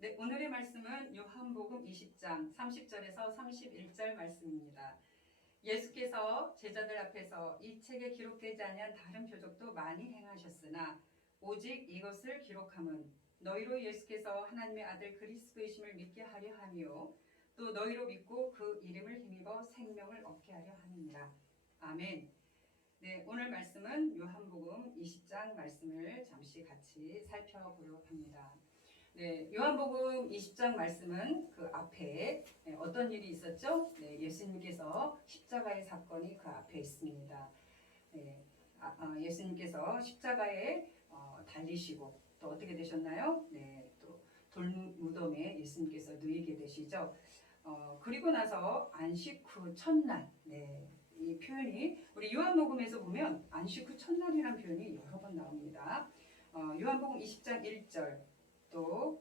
네, 오늘의 말씀은 요한복음 20장 30절에서 31절 말씀입니다. 예수께서 제자들 앞에서 이 책에 기록되지 아니한 다른 표적도 많이 행하셨으나 오직 이것을 기록함은 너희로 예수께서 하나님의 아들 그리스도이심을 믿게 하려 함이요 또 너희로 믿고 그 이름을 힘입어 생명을 얻게 하려 함이니라. 아멘. 네, 오늘 말씀은 요한복음 20장 말씀을 잠시 같이 살펴보려고 합니다. 네, 요한복음 20장 말씀은 그 앞에 어떤 일이 있었죠? 네, 예수님께서 십자가의 사건이 그 앞에 있습니다. 네, 예수님께서 십자가에 달리시고 또 어떻게 되셨나요? 네, 또 돌무덤에 예수님께서 누이게 되시죠. 그리고 나서 안식 후 첫날, 네, 이 표현이 우리 요한복음에서 보면 안식 후 첫날이라는 표현이 여러 번 나옵니다. 요한복음 20장 1절 또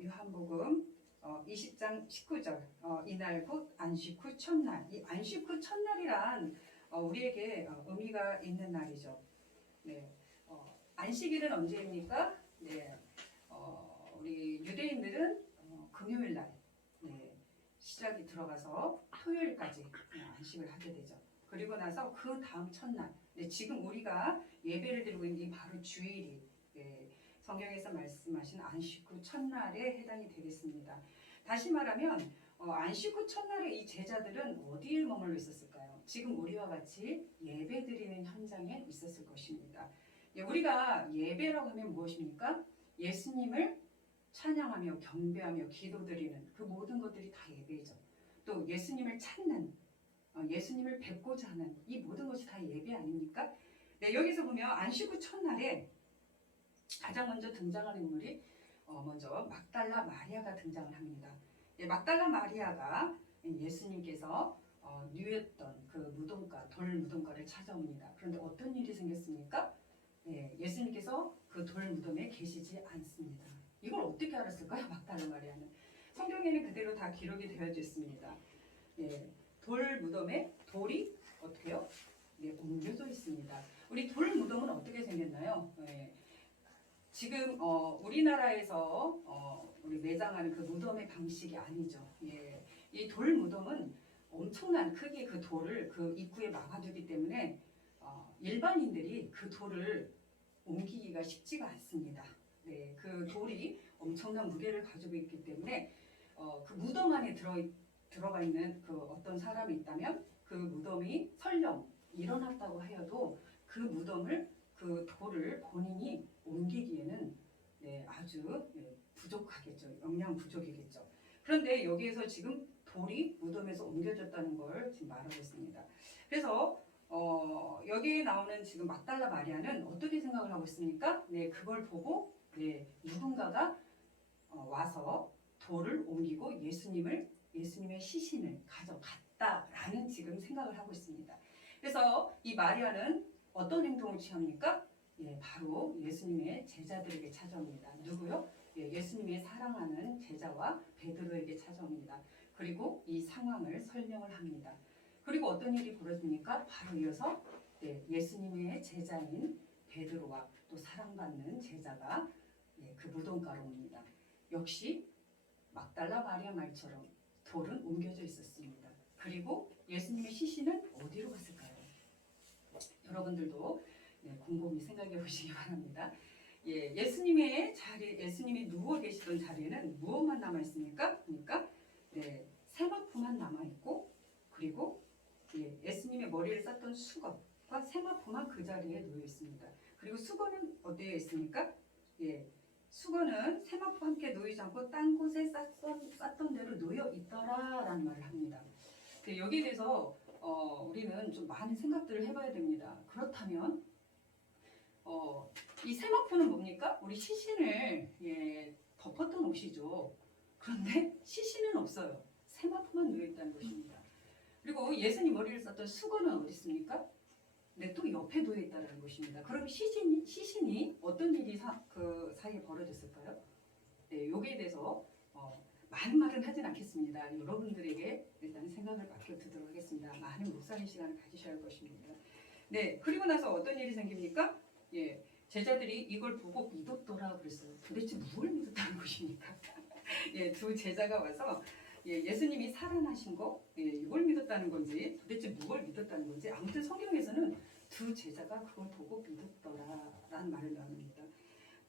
요한복음 20장 19절 이날 곧 안식 후 첫날. 이 안식 후 첫날이란 우리에게 의미가 있는 날이죠. 네, 안식일은 언제입니까? 네, 우리 유대인들은 금요일 날 네, 시작이 들어가서 토요일까지 안식을 하게 되죠. 그리고 나서 그 다음 첫날, 네, 지금 우리가 예배를 드리고 있는 이 바로 주일이 네, 성경에서 말씀하신 안식 후 첫날에 해당이 되겠습니다. 다시 말하면 안식 후 첫날에 이 제자들은 어디에 머물러 있었을까요? 지금 우리와 같이 예배 드리는 현장에 있었을 것입니다. 우리가 예배라고 하면 무엇입니까? 예수님을 찬양하며 경배하며 기도드리는 그 모든 것들이 다 예배죠. 또 예수님을 찾는 예수님을 뵙고자 하는 이 모든 것이 다 예배 아닙니까? 네, 여기서 보면 안식 후 첫날에 가장 먼저 등장하는 인물이 먼저 막달라 마리아가 등장을 합니다. 예, 막달라 마리아가 예수님께서 누였던 그 무덤가, 돌 무덤가를 찾아옵니다. 그런데 어떤 일이 생겼습니까? 예, 예수님께서 그 돌 무덤에 계시지 않습니다. 이걸 어떻게 알았을까요? 막달라 마리아는. 성경에는 그대로 다 기록이 되어져 있습니다. 예, 돌 무덤에 돌이 어떻게요? 네, 옮겨져 있습니다. 우리 돌 무덤은 어떻게 생겼나요? 예, 지금 우리나라에서 우리 매장하는 그 무덤의 방식이 아니죠. 예, 이 돌 무덤은 엄청난 크기의 그 돌을 그 입구에 막아두기 때문에 일반인들이 그 돌을 옮기기가 쉽지가 않습니다. 네, 그 돌이 엄청난 무게를 가지고 있기 때문에 그 무덤 안에 들어가 있는 그 어떤 사람이 있다면 그 무덤이 설령 일어났다고 하여도 그 무덤을 그 돌을 본인이 옮기기에는 네, 아주 부족하겠죠. 역량 부족이겠죠. 그런데 여기에서 지금 돌이 무덤에서 옮겨졌다는 걸 지금 말하고 있습니다. 그래서 여기에 나오는 지금 막달라 마리아는 어떻게 생각을 하고 있습니까? 네, 그걸 보고 네, 누군가가 와서 돌을 옮기고 예수님의 시신을 가져갔다라는 지금 생각을 하고 있습니다. 그래서 이 마리아는 어떤 행동을 취합니까? 예, 바로 예수님의 제자들에게 찾아옵니다. 누구요? 예, 예수님의 사랑하는 제자와 베드로에게 찾아옵니다. 그리고 이 상황을 설명을 합니다. 그리고 어떤 일이 벌어집니까? 바로 이어서 네, 예수님의 제자인 베드로와 또 사랑받는 제자가 예, 그 무덤가로 옵니다. 역시 막달라 마리아 말처럼 돌은 옮겨져 있었습니다. 그리고 예수님의 시신은 어디로 갔을까요? 여러분들도 네, 곰곰이 생각해 보시기 바랍니다. 예, 예수님이 누워 계시던 자리에는 무엇만 남아 있습니까? 그러니까 네, 세마포만 남아 있고 그리고 예, 예수님의 머리를 쌌던 수건과 세마포만 그 자리에 놓여 있습니다. 그리고 수건은 어디에 있습니까? 예, 수건은 세마포와 함께 놓이지 않고 딴 곳에 쌌던 대로 놓여 있더라라는 말을 합니다. 여기에 대해서 우리는 좀 많은 생각들을 해봐야 됩니다. 그렇다면 이 세마포는 뭡니까? 우리 시신을 예, 덮었던 옷이죠. 그런데 시신은 없어요. 세마포만 놓여 있다는 것입니다. 그리고 예수님 머리를 썼던 수건은 어디 있습니까? 네, 또 옆에 놓여 있다는 것입니다. 그럼 시신이 어떤 일이 그 사이에 벌어졌을까요? 네, 여기에 대해서 많은 말은 하진 않겠습니다. 여러분들에게 일단 생각을 맡겨두도록 하겠습니다. 많은 묵상의 시간을 가지셔야 할 것입니다. 네, 그리고 나서 어떤 일이 생깁니까? 예, 제자들이 이걸 보고 믿었더라 그랬어요. 도대체 누굴 믿었다는 것입니까? 예, 두 제자가 와서 예수님이 살아나신 거 이걸 믿었다는 건지 도대체 무엇을 믿었다는 건지 아무튼 성경에서는 두 제자가 그걸 보고 믿었더라라는 말을 나눕니다.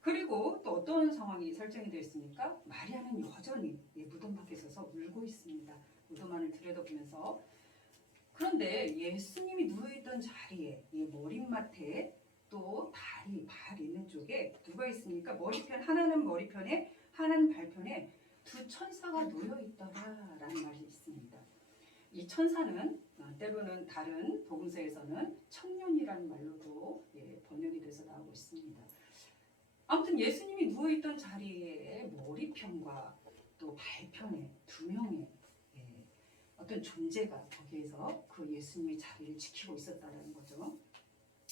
그리고 또 어떤 상황이 설정이 되어 있습니까? 마리아는 여전히 무덤 밖에 서서 울고 있습니다. 무덤 안을 들여다보면서. 그런데 예수님이 누워있던 자리에 머릿맡에 또 다리, 발 있는 쪽에 누가 있습니까? 머리편, 하나는 머리편에 하나는 발편에 두 천사가 놓여있더라라는 말이 있습니다. 이 천사는 때로는 다른 복음서에서는 청년이라는 말로도 번역이 돼서 나오고 있습니다. 아무튼 예수님이 누워있던 자리에 머리편과 또 발편에 두 명의 어떤 존재가 거기에서 그 예수님의 자리를 지키고 있었다는 거죠.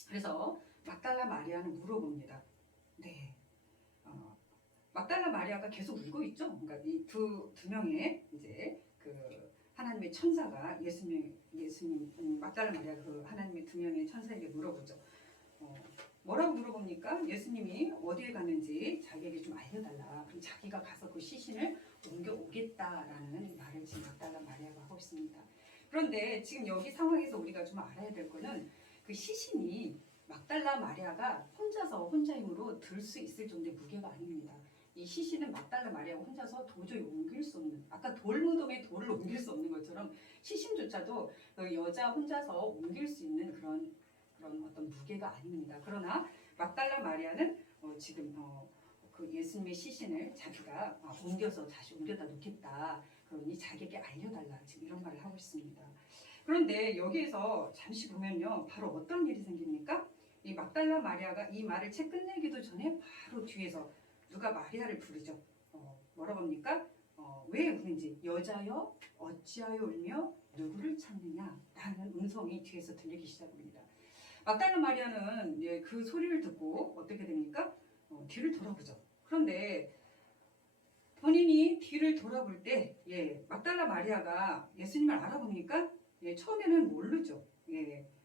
그래서 막달라 마리아는 물어봅니다. 네, 막달라 마리아가 계속 울고 있죠. 그러니까 이 두 명의 이제 그 하나님의 천사가 예수님 막달라 마리아 그 하나님의 두 명의 천사에게 물어보죠. 뭐라고 물어봅니까? 예수님이 어디에 갔는지 자기에게 좀 알려달라. 그럼 자기가 가서 그 시신을 옮겨오겠다라는 말을 지금 막달라 마리아가 하고 있습니다. 그런데 지금 여기 상황에서 우리가 좀 알아야 될 거는 그 시신이 막달라 마리아가 혼자 힘으로 들 수 있을 정도의 무게가 아닙니다. 이 시신은 막달라 마리아가 혼자서 도저히 옮길 수 없는, 아까 돌무덤에 돌을 옮길 수 없는 것처럼 시신조차도 그 여자 혼자서 옮길 수 있는 그런 어떤 무게가 아닙니다. 그러나 막달라 마리아는 지금 그 예수님의 시신을 자기가 옮겨서 다시 옮겨다 놓겠다. 그러니 자기에게 알려달라. 지금 이런 말을 하고 있습니다. 그런데 여기에서 잠시 보면요. 바로 어떤 일이 생깁니까? 이 막달라 마리아가 이 말을 채 끝내기도 전에 바로 뒤에서 누가 마리아를 부르죠. 뭐라고 합니까? 왜 우는지 여자여 어찌하여 울며 누구를 찾느냐 라는 음성이 뒤에서 들리기 시작합니다. 막달라 마리아는 그 소리를 듣고 어떻게 됩니까? 뒤를 돌아보죠. 그런데 본인이 뒤를 돌아볼 때 막달라 마리아가 예수님을 알아봅니까? 처음에는 모르죠.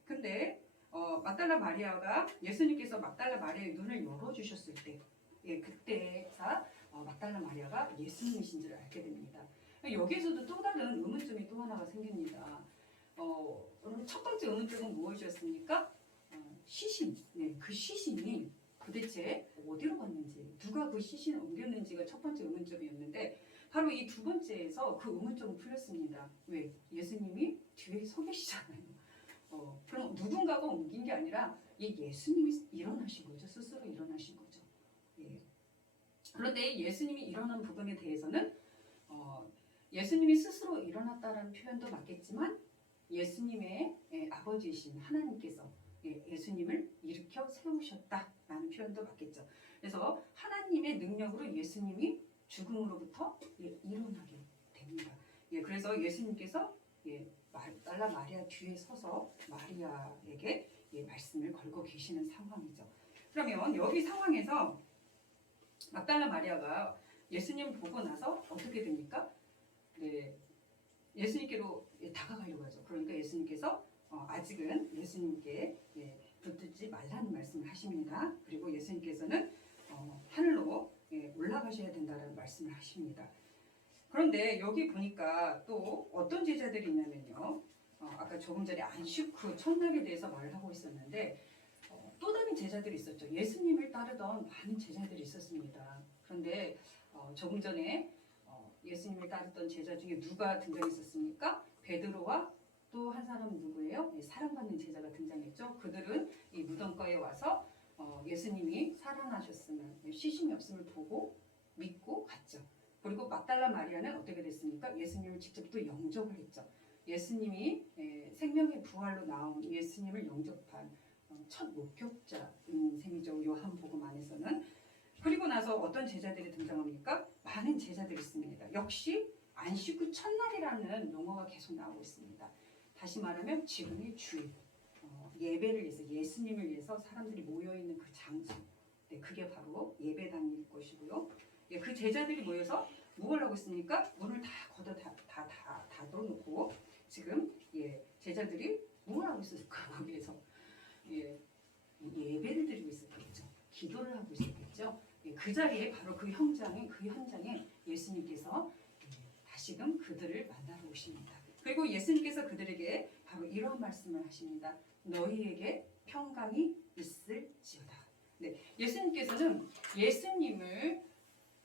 근데 막달라 마리아가 예수님께서 막달라 마리아의 눈을 열어주셨을 때 그때가 막달라 마리아가 예수님이신 줄 알게 됩니다. 여기에서도 또 다른 의문점이 또 하나가 생깁니다. 첫 번째 의문점은 무엇이었습니까? 시신. 그 시신이 도대체 어디로 갔는지, 누가 그 시신을 옮겼는지가 첫 번째 의문점이었는데 바로 이 두 번째에서 그 의문점은 풀렸습니다. 왜? 예수님이 뒤에 서 계시잖아요. 그럼 누군가가 옮긴 게 아니라 예수님이 일어나신 거죠. 스스로 일어나신 거죠. 그런데 예수님이 일어난 부분에 대해서는 예수님이 스스로 일어났다는 표현도 맞겠지만 예수님의 아버지이신 하나님께서 예수님을 일으켜 세우셨다라는 표현도 맞겠죠. 그래서 하나님의 능력으로 예수님이 죽음으로부터 일어나게 됩니다. 그래서 예수님께서 막달라 마리아 뒤에 서서 마리아에게 말씀을 걸고 계시는 상황이죠. 그러면 여기 상황에서 막달라 마리아가 예수님 보고 나서 어떻게 됩니까? 예수님께로 다가가려고 하죠. 그러니까 예수님께서 아직은 예수님께 붙들지 말라는 말씀을 하십니다. 그리고 예수님께서는 하늘로 올라가셔야 된다는 말씀을 하십니다. 그런데 여기 보니까 또 어떤 제자들이 있냐면요. 아까 조금 전에 안식후 첫날에 대해서 말을 하고 있었는데 또 다른 제자들이 있었죠. 예수님을 따르던 많은 제자들이 있었습니다. 그런데 조금 전에 예수님을 따르던 제자 중에 누가 등장했었습니까? 베드로와 또 한 사람은 누구예요? 사랑받는 제자가 등장했죠. 그들은 이 무덤가에 와서 예수님이 살아나셨으면 시신이 없음을 보고 믿고 갔죠. 그리고 막달라 마리아는 어떻게 됐습니까? 예수님을 직접 또 영접을 했죠. 예수님이 생명의 부활로 나온 예수님을 영접한 첫 목격자인 셈이죠. 요한복음 안에서는. 그리고 나서 어떤 제자들이 등장합니까? 많은 제자들이 있습니다. 역시 안식구 첫날이라는 용어가 계속 나오고 있습니다. 다시 말하면 지금의 주일, 예배를 위해서 예수님을 위해서 사람들이 모여있는 그 장소, 그게 바로 예배당일 것이고요. 그 제자들이 모여서 뭘 하고 있습니까? 문을 다 걷어 닫아놓고 지금 제자들이 뭘 하고 있었을까? 거기에서 예배를 드리고 있었겠죠. 기도를 하고 있었겠죠. 그 자리에 바로 그 현장에 예수님께서 다시금 그들을 만나러 오십니다. 그리고 예수님께서 그들에게 바로 이런 말씀을 하십니다. 너희에게 평강이 있을지어다. 네, 예수님께서는 예수님을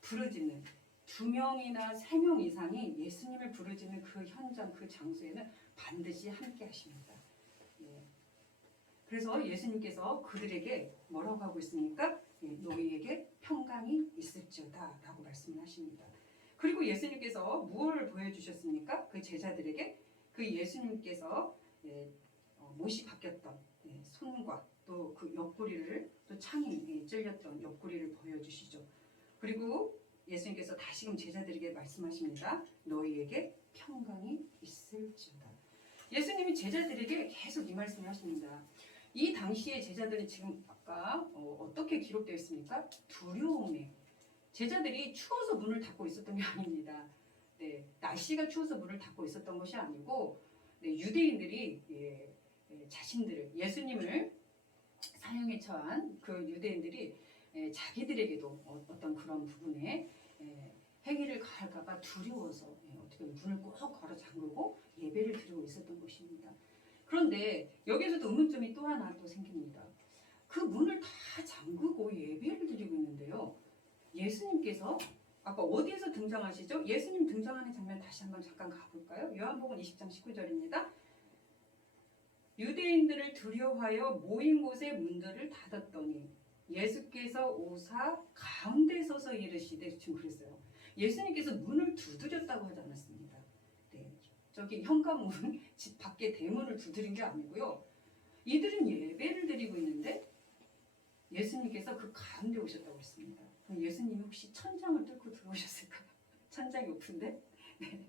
부르짖는 2명이나 3명 이상이 예수님을 부르짖는 그 현장, 그 장소에는 반드시 함께 하십니다. 네. 그래서 예수님께서 그들에게 뭐라고 하고 있습니까? 너희에게 평강이 있을지어다 라고 말씀을 하십니다. 그리고 예수님께서 무엇을 보여주셨습니까? 그 제자들에게 그 예수님께서 못이 박혔던 손과 또 그 옆구리를 또 창이 찔렸던 옆구리를 보여주시죠. 그리고 예수님께서 다시금 제자들에게 말씀하십니다. 너희에게 평강이 있을지어다. 예수님이 제자들에게 계속 이 말씀을 하십니다. 이 당시에 제자들은 지금 아까 어떻게 기록되어 있습니까? 두려움에 제자들이 추워서 문을 닫고 있었던 게 아닙니다. 네, 날씨가 추워서 문을 닫고 있었던 것이 아니고 유대인들이 자신들을 예수님을 사형에 처한 그 유대인들이 자기들에게도 어떤 그런 부분에 행위를 가할까봐 두려워서 어떻게 문을 꼭 걸어 잠그고 예배를 드리고 있었던 것입니다. 그런데 여기에서도 의문점이 또 하나 또 생깁니다. 그 문을 다 잠그고 예배를 드리고 있는데요. 예수님께서 아까 어디에서 등장하시죠? 예수님 등장하는 장면 다시 한번 잠깐 가볼까요? 요한복음 20장 19절입니다. 유대인들을 두려워하여 모인 곳에 문들을 닫았더니 예수께서 오사 가운데 서서 이르시되, 지금 그랬어요. 예수님께서 문을 두드렸다고 하지 않았습니다. 네, 저기 현관문, 집 밖에 대문을 두드린 게 아니고요. 이들은 예배를 드리고 있는데 예수님께서 그 가운데 오셨다고 했습니다. 그럼 예수님이 혹시 천장을 뚫고 들어오셨을까요? 천장이 높은데? 네.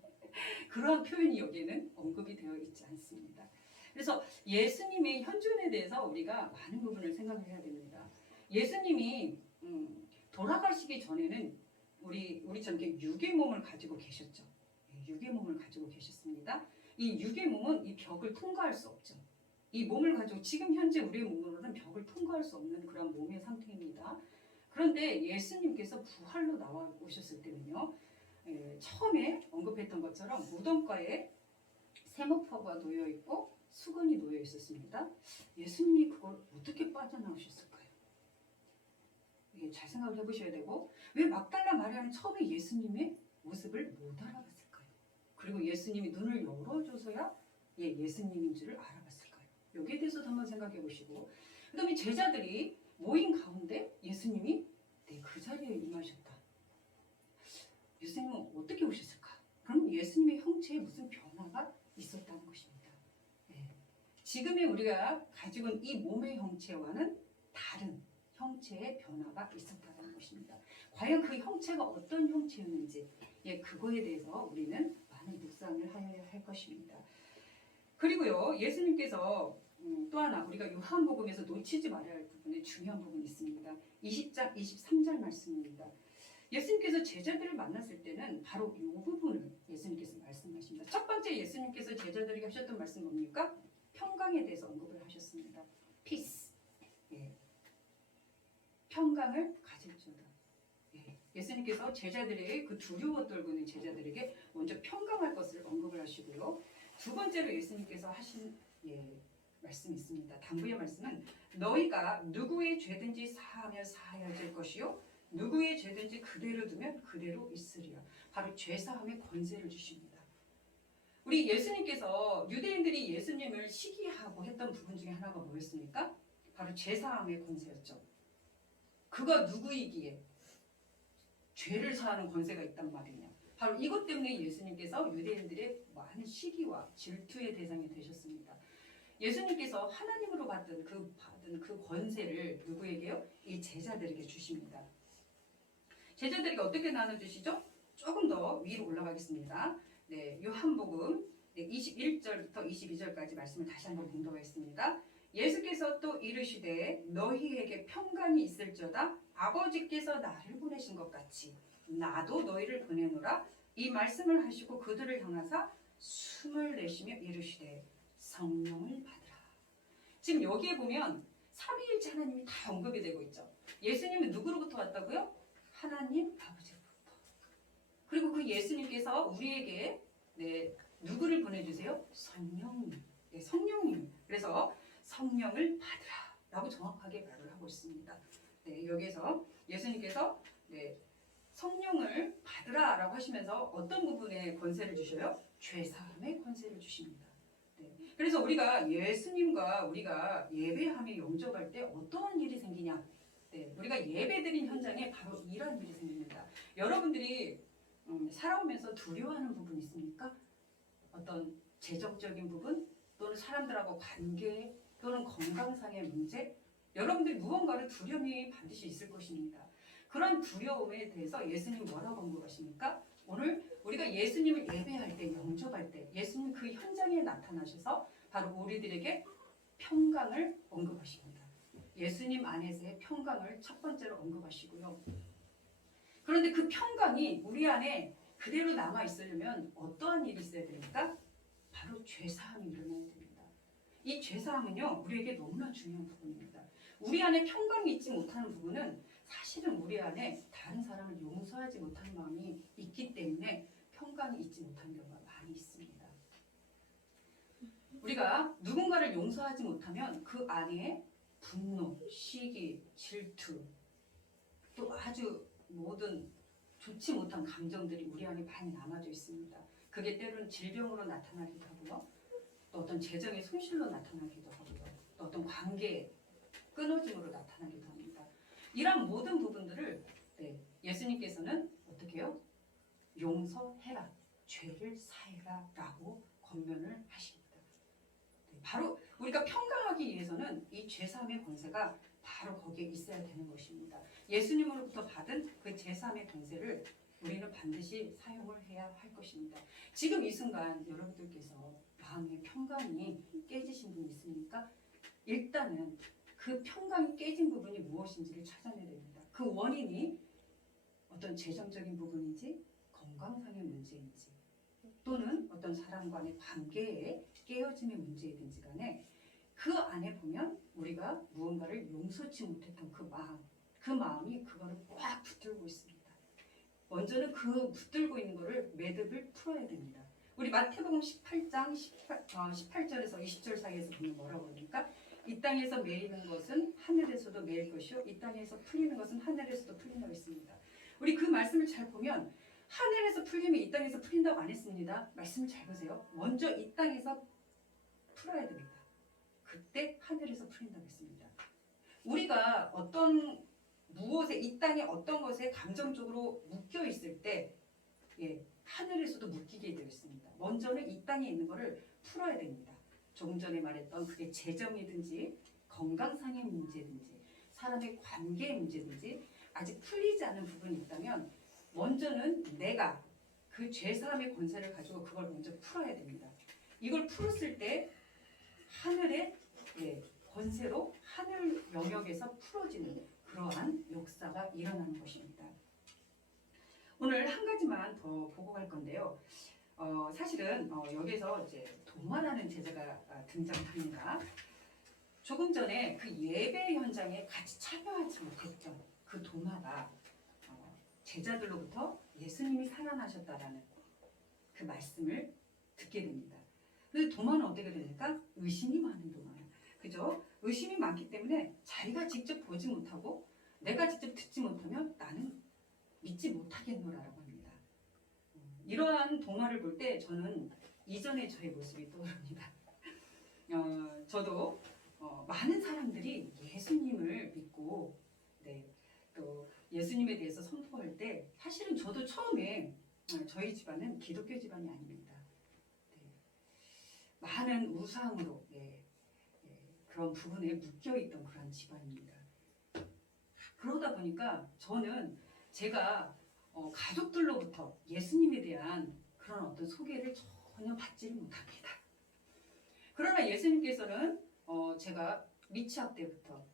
그러한 표현이 여기에는 언급이 되어 있지 않습니다. 그래서 예수님의 현존에 대해서 우리가 많은 부분을 생각을 해야 됩니다. 예수님이 돌아가시기 전에는 우리처럼 육의 몸을 가지고 계셨죠. 육의 몸을 가지고 계셨습니다. 이 육의 몸은 이 벽을 통과할 수 없죠. 이 몸을 가지고 지금 현재 우리의 몸으로는 벽을 통과할 수 없는 그런 몸의 상태입니다. 그런데 예수님께서 부활로 나와 오셨을 때는요. 처음에 언급했던 것처럼 무덤가에 세모포가 놓여 있고 수건이 놓여 있었습니다. 예수님이 그걸 어떻게 빠져나오셨을까요? 잘 생각을 해보셔야 되고, 왜 막달라 마리아는 처음에 예수님의 모습을 못 알아봤을까요? 그리고 예수님이 눈을 열어줘서야 예수님인 줄을 알아봤을까요? 여기에 대해서도 한번 생각해 보시고, 그 다음에 제자들이 모인 가운데 예수님이 그 자리에 임하셨다. 예수님은 어떻게 오셨을까? 그럼 예수님의 형체에 무슨 변화가 있었다는 것입니다. 지금의 우리가 가지고 있는 이 몸의 형체와는 다른 형체의 변화가 있었다는 것입니다. 과연 그 형체가 어떤 형체였는지 그거에 대해서 우리는 많은 묵상을 하여야 할 것입니다. 그리고요, 예수님께서 또 하나 우리가 요한복음에서 놓치지 말아야 할 부분에 중요한 부분이 있습니다. 20장 23절 말씀입니다. 예수님께서 제자들을 만났을 때는 바로 이 부분을 예수님께서 말씀하십니다. 첫 번째 예수님께서 제자들에게 하셨던 말씀 뭡니까? 평강에 대해서 언급을 하셨습니다. peace. 평강을 가질지어다. 예수님께서 제자들의 그 두려워 떨고 있는 제자들에게 먼저 평강할 것을 언급을 하시고요. 두 번째로 예수님께서 하신 말씀이 있습니다. 당부의 말씀은 너희가 누구의 죄든지 사하면 사하여질 것이요 누구의 죄든지 그대로 두면 그대로 있으리라. 바로 죄사함의 권세를 주십니다. 우리 예수님께서 유대인들이 예수님을 시기하고 했던 부분 중에 하나가 뭐였습니까? 바로 죄사함의 권세였죠. 그가 누구이기에 죄를 사하는 권세가 있단 말이냐. 바로 이것 때문에 예수님께서 유대인들의 많은 시기와 질투의 대상이 되셨습니다. 예수님께서 하나님으로 받은 그 권세를 누구에게요? 이 제자들에게 주십니다. 제자들에게 어떻게 나눠주시죠? 조금 더 위로 올라가겠습니다. 요한복음 21절부터 22절까지 말씀을 다시 한번 공독하겠습니다. 예수께서 또 이르시되 너희에게 평강이 있을지어다. 아버지께서 나를 보내신 것 같이 나도 너희를 보내노라. 이 말씀을 하시고 그들을 향하사 숨을 내쉬며 이르시되 성령을 받으라. 지금 여기에 보면 삼위일체 하나님이 다 언급이 되고 있죠. 예수님은 누구로부터 왔다고요? 하나님 아버지로부터. 그리고 그 예수님께서 우리에게 누구를 보내주세요? 성령님. 성령님. 그래서 성령을 받으라 라고 정확하게 말을 하고 있습니다. 여기에서 예수님께서 성령을 받으라 라고 하시면서 어떤 부분에 권세를 주셔요? 죄사함의 권세를 주십니다. 그래서 우리가 예수님과 우리가 예배함에 영접할 때 어떠한 일이 생기냐? 우리가 예배드린 현장에 바로 이런 일이 생깁니다. 여러분들이 살아오면서 두려워하는 부분 있습니까? 어떤 재정적인 부분 또는 사람들하고 관계 또는 건강상의 문제, 여러분들이 무언가를 두려움이 반드시 있을 것입니다. 그런 두려움에 대해서 예수님 뭐라고 언급하십니까? 오늘 우리가 예수님을 예배할 때, 영접할 때 예수님 그 현장에 나타나셔서 바로 우리들에게 평강을 언급하십니다. 예수님 안에서의 평강을 첫 번째로 언급하시고요. 그런데 그 평강이 우리 안에 그대로 남아 있으려면 어떠한 일이 있어야 됩니까? 바로 죄사함이 일어나야 됩니다. 이 죄사함은요, 우리에게 너무나 중요한 부분입니다. 우리 안에 평강이 있지 못하는 부분은 사실은 우리 안에 다른 사람을 용서하지 못하는 마음이 있기 때문에 평강이 있지 못하는 경우가 많이 있습니다. 우리가 누군가를 용서하지 못하면 그 안에 분노, 시기, 질투, 또 아주 모든 좋지 못한 감정들이 우리 안에 많이 남아져 있습니다. 그게 때로는 질병으로 나타나기도 하고요. 또 어떤 재정의 손실로 나타나기도 하고요. 또 어떤 관계의 끊어짐으로 나타나기도 합니다. 이런 모든 부분들을 예수님께서는 어떻게 해요? 용서해라, 죄를 사해라 라고 권면을 하십니다. 바로 우리가 평강하기 위해서는 이 죄사함의 권세가 바로 거기에 있어야 되는 것입니다. 예수님으로부터 받은 그 죄사함의 권세를 우리는 반드시 사용을 해야 할 것입니다. 지금 이 순간 여러분들께서 마음의 평강이 깨지신 분 있습니까? 일단은 그 평강이 깨진 부분이 무엇인지를 찾아내야 됩니다. 그 원인이 어떤 재정적인 부분인지 건강상의 문제인지 또는 어떤 사람과의 관계에 깨어짐의 문제이든지 간에 그 안에 보면 우리가 무언가를 용서치 못했던 그 마음이 그거를 꽉 붙들고 있습니다. 먼저는 그 붙들고 있는 거를 매듭을 풀어야 됩니다. 우리 마태복음 18장 18절에서 20절 사이에서 보면 뭐라고 그러니까 이 땅에서 매이는 것은 하늘에서도 매일 것이요 이 땅에서 풀리는 것은 하늘에서도 풀린다고 했습니다. 우리 그 말씀을 잘 보면 하늘에서 풀리면 이 땅에서 풀린다고 안 했습니다. 말씀을 잘 보세요. 먼저 이 땅에서 풀어야 됩니다. 그때 하늘에서 풀린다고 했습니다. 우리가 어떤 무엇에 이 땅에 어떤 것에 감정적으로 묶여 있을 때 하늘에서도 묶이게 되어 있습니다. 먼저는 이 땅에 있는 것을 풀어야 됩니다. 조금 전에 말했던 그게 재정이든지 건강상의 문제든지 사람의 관계의 문제든지 아직 풀리지 않은 부분이 있다면 먼저는 내가 그 죄사함의 권세를 가지고 그걸 먼저 풀어야 됩니다. 이걸 풀었을 때 하늘의 권세로 하늘 영역에서 풀어지는 그러한 역사가 일어나는 것입니다. 오늘 한 가지만 더 보고 갈 건데요. 사실은 여기서 이제 도마라는 제자가 등장합니다. 조금 전에 그 예배 현장에 같이 참여하지 못했던 그 도마가 제자들로부터 예수님이 살아나셨다라는 그 말씀을 듣게 됩니다. 근데 도마는 어떻게 됩니까? 의심이 많은 도마예요. 그죠? 의심이 많기 때문에 자기가 직접 보지 못하고 내가 직접 듣지 못하면 나는 믿지 못하겠노라라고 합니다. 이러한 도마를 볼 때 저는 이전의 저의 모습이 떠오릅니다. 저도 많은 사람들이 예수님을 믿고 또 예수님에 대해서 선포할 때 사실은 저도 처음에 저희 집안은 기독교 집안이 아닙니다. 많은 우상으로 그런 부분에 묶여있던 그런 집안입니다. 그러다 보니까 저는 제가 가족들로부터 예수님에 대한 그런 어떤 소개를 전혀 받지를 못합니다. 그러나 예수님께서는 제가 미취학 때부터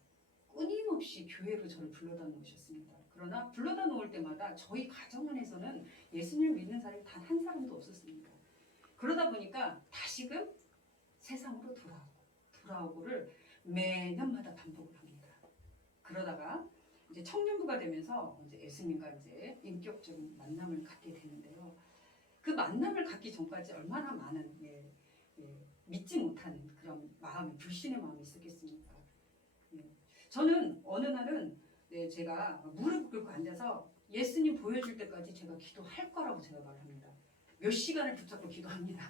끊임없이 교회로 저를 불러다 놓으셨습니다. 그러나 불러다 놓을 때마다 저희 가정 안에서는 예수님을 믿는 사람이 단 한 사람도 없었습니다. 그러다 보니까 다시금 세상으로 돌아오고를 매년마다 반복을 합니다. 그러다가 이제 청년부가 되면서 이제 예수님과 이제 인격적인 만남을 갖게 되는데요. 그 만남을 갖기 전까지 얼마나 많은 믿지 못하는 그런 마음이, 불신의 마음이 있었겠습니까? 저는 어느 날은 제가 무릎 꿇고 앉아서 예수님 보여줄 때까지 제가 기도할 거라고 제가 말합니다. 몇 시간을 붙잡고 기도합니다.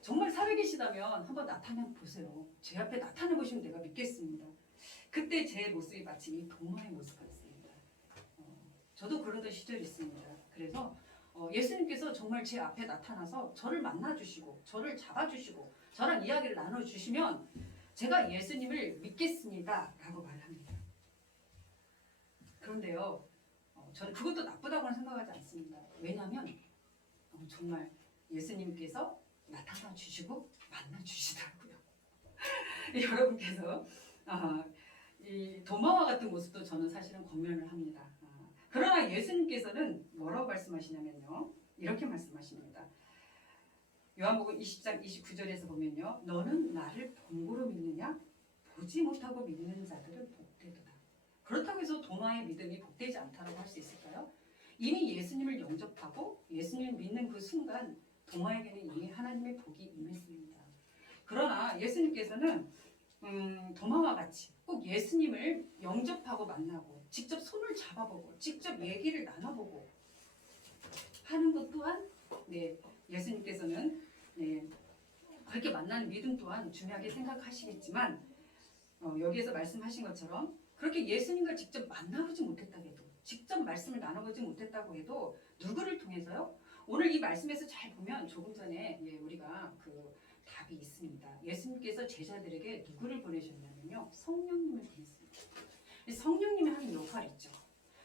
정말 살아계시다면 한번 나타나 보세요. 제 앞에 나타나 보시면 내가 믿겠습니다. 그때 제 모습이 마치 이 도마의 모습 같습니다. 저도 그러던 시절이 있습니다. 그래서 예수님께서 정말 제 앞에 나타나서 저를 만나주시고 저를 잡아주시고 저랑 이야기를 나눠주시면 제가 예수님을 믿겠습니다 라고 말합니다. 그런데요, 저는 그것도 나쁘다고는 생각하지 않습니다. 왜냐하면 정말 예수님께서 나타나 주시고 만나 주시더라고요. 여러분께서 이 도마와 같은 모습도 저는 사실은 권면을 합니다. 그러나 예수님께서는 뭐라고 말씀하시냐면요, 이렇게 말씀하십니다. 요한복음 20장 29절에서 보면요, 너는 나를 본고로 믿느냐? 보지 못하고 믿는 자들은 복되도다. 그렇다고 해서 도마의 믿음이 복되지 않다고 할 수 있을까요? 이미 예수님을 영접하고 예수님을 믿는 그 순간 도마에게는 이미 하나님의 복이 임했습니다. 그러나 예수님께서는 도마와 같이 꼭 예수님을 영접하고 만나고 직접 손을 잡아보고 직접 얘기를 나눠보고 하는 것 또한 예수님께서는 그렇게 만나는 믿음 또한 중요하게 생각하시겠지만 여기에서 말씀하신 것처럼 그렇게 예수님과 직접 만나보지 못했다고 해도 직접 말씀을 나눠보지 못했다고 해도 누구를 통해서요? 오늘 이 말씀에서 잘 보면 조금 전에 우리가 그 답이 있습니다. 예수님께서 제자들에게 누구를 보내셨냐면요, 성령님을 보냈습니다. 성령님이 하는 역할이 있죠.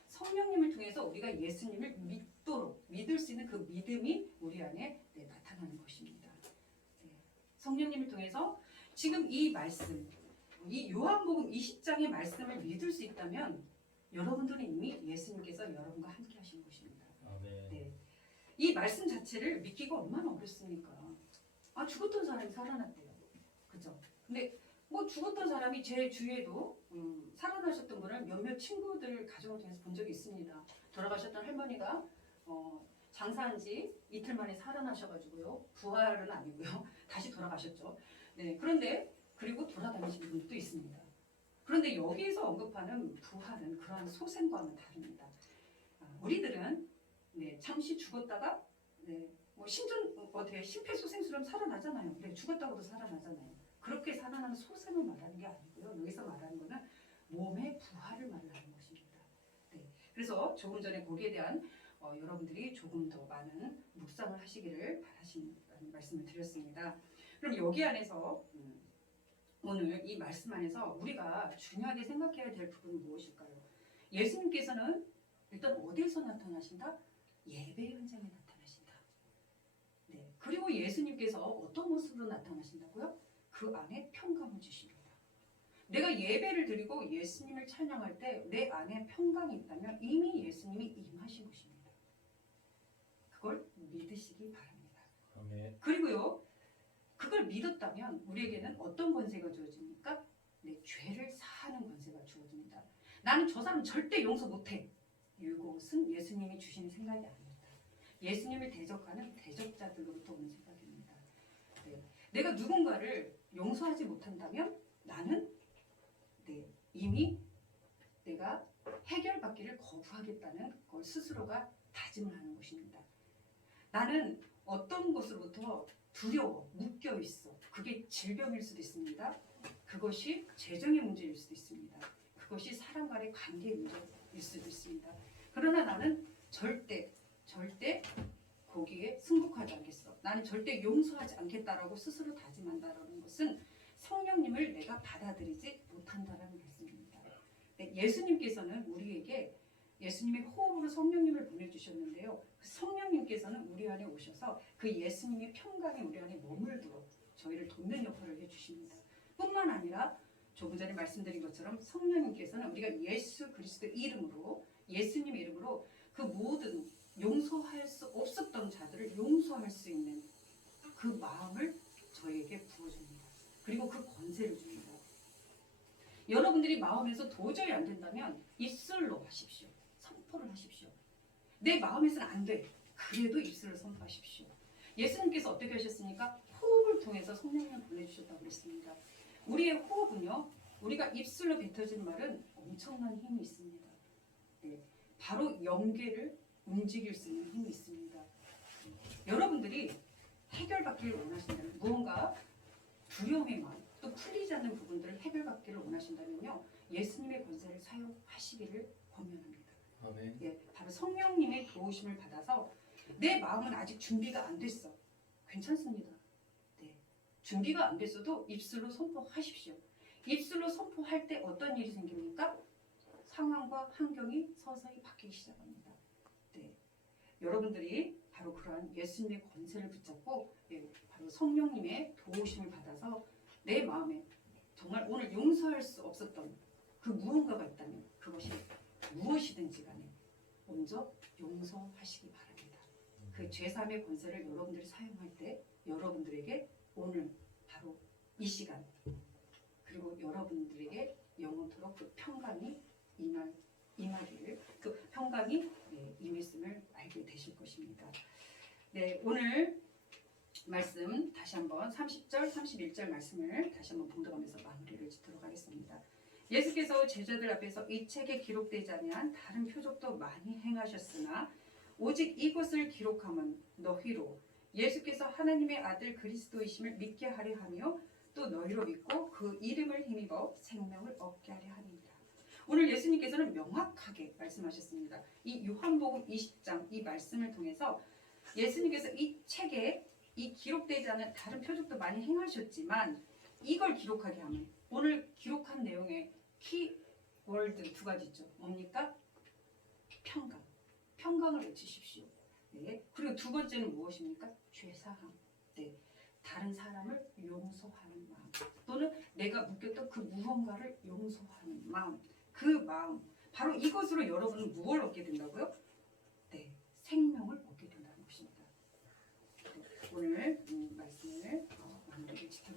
성령님을 통해서 우리가 예수님을 믿도록 믿을 수 있는 그 믿음이 우리 안에 나타나는 것입니다. 성령님을 통해서 지금 이 말씀, 이 요한복음 20장의 말씀을 믿을 수 있다면 여러분들은 이미 예수님께서 여러분과 함께 하시는 것입니다. 네. 이 말씀 자체를 믿기가 얼마나 어렵습니까? 죽었던 사람이 살아났대요. 그죠? 근데 뭐 죽었던 사람이 제 주위에도 살아나셨던 분을 몇몇 친구들 가정을 통해서 본 적이 있습니다. 돌아가셨던 할머니가 장사한 지 이틀 만에 살아나셔가지고요. 부활은 아니고요. 다시 돌아가셨죠. 네, 그런데 그리고 돌아다니시는 분도 있습니다. 그런데 여기에서 언급하는 부활은 그러한 소생과는 다릅니다. 우리들은 잠시 죽었다가 뭐 심폐소생술하면 살아나잖아요. 죽었다고도 살아나잖아요. 그렇게 살아나는 소생을 말하는 게 아니고요. 여기서 말하는 것은 몸의 부활을 말하는 것입니다. 그래서 조금 전에 거기에 대한 여러분들이 조금 더 많은 묵상을 하시기를 바라신다는 말씀을 드렸습니다. 그럼 여기 안에서 오늘 이 말씀 안에서 우리가 중요하게 생각해야 될 부분은 무엇일까요? 예수님께서는 일단 어디에서 나타나신다? 예배 현장에 나타나신다. 그리고 예수님께서 어떤 모습으로 나타나신다고요? 그 안에 평강을 주십니다. 내가 예배를 드리고 예수님을 찬양할 때 내 안에 평강이 있다면 이미 예수님이 임하신 것입니다. 그걸 믿으시기 바랍니다. 아멘. 그리고요, 그걸 믿었다면 우리에게는 어떤 권세가 주어집니까? 내 죄를 사하는 권세가 주어집니다. 나는 저 사람 절대 용서 못해. 이것은 예수님이 주시는 생각이 아닙니다. 예수님을 대적하는 대적자들로부터 오는 생각입니다. 내가 누군가를 용서하지 못한다면 나는 이미 내가 해결받기를 거부하겠다는 걸 스스로가 다짐을 하는 것입니다. 나는 어떤 것으로부터 두려워, 묶여 있어. 그게 질병일 수도 있습니다. 그것이 재정의 문제일 수도 있습니다. 그것이 사람 간의 관계의 문제일 수도 있습니다. 그러나 나는 절대 거기에 승복하지 않겠어. 나는 절대 용서하지 않겠다라고 스스로 다짐한다라는 것은 성령님을 내가 받아들이지 못한다라는 말씀입니다. 예수님께서는 우리에게 예수님의 호흡으로 성령님을 보내주셨는데요. 그 성령님께서는 우리 안에 오셔서 그 예수님의 평강이 우리 안에 머물도록 저희를 돕는 역할을 해주십니다. 뿐만 아니라 조금 전에 말씀드린 것처럼 성령님께서는 우리가 예수 그리스도의 이름으로 예수님의 이름으로 그 모든 용서할 수 없었던 자들을 용서할 수 있는 그 마음을 저에게 부어줍니다. 그리고 그 권세를 줍니다. 여러분들이 마음에서 도저히 안 된다면 입술로 하십시오. 선포를 하십시오. 내 마음에서는 안 돼. 그래도 입술로 선포하십시오. 예수님께서 어떻게 하셨습니까? 호흡을 통해서 성령을 보내주셨다고 그랬습니다. 우리의 호흡은요, 우리가 입술로 뱉어지는 말은 엄청난 힘이 있습니다. 네, 바로 영계를 움직일 수 있는 힘이 있습니다. 여러분들이 해결받기를 원하신다면, 무언가 두려움의 마음, 또 풀리지 않는 부분들을 해결받기를 원하신다면요, 예수님의 권세를 사용하시기를 권면합니다. 아멘. 예, 바로 성령님의 도우심을 받아서 내 마음은 아직 준비가 안 됐어. 괜찮습니다. 네, 준비가 안 됐어도 입술로 선포하십시오. 입술로 선포할 때 어떤 일이 생깁니까? 상황과 환경이 서서히 바뀌기 시작합니다. 네, 여러분들이 바로 그러한 예수님의 권세를 붙잡고 바로 성령님의 도우심을 받아서 내 마음에 정말 오늘 용서할 수 없었던 그 무언가가 있다면 그것이 무엇이든지 간에 먼저 용서하시기 바랍니다. 그 죄사함의 권세를 여러분들이 사용할 때 여러분들에게 오늘 바로 이 시간 그리고 여러분들에게 영원토록 그 평강이 임하기를 그 평강이 임했음을 알게 되실 것입니다. 네, 오늘 말씀 다시 한번 30절, 31절 말씀을 다시 한번 봉독하면서 마무리를 짓도록 하겠습니다. 예수께서 제자들 앞에서 이 책에 기록되지 아니한 다른 표적도 많이 행하셨으나 오직 이것을 기록함은 너희로 예수께서 하나님의 아들 그리스도이심을 믿게 하려 하며 또 너희로 믿고 그 이름을 힘입어 생명을 얻게 하려 함이니라. 오늘 예수님께서는 명확하게 말씀하셨습니다. 이 요한복음 20장 이 말씀을 통해서 예수님께서 이 책에 이 기록되지 않은 다른 표적도 많이 행하셨지만 이걸 기록하게 하면 오늘 기록한 내용의 키월드 두 가지죠. 뭡니까? 평강. 평강을 외치십시오. 네. 그리고 두 번째는 무엇입니까? 죄사함. 네. 다른 사람을 용서하는 마음. 또는 내가 묶였던 그 무언가를 용서하는 마음. 그 마음. 바로 이것으로 여러분은 무엇을 얻게 된다고요? 네. 생명을 얻게 된다는 것입니다. 네. 오늘 말씀을 마무리를 짓겠습니다.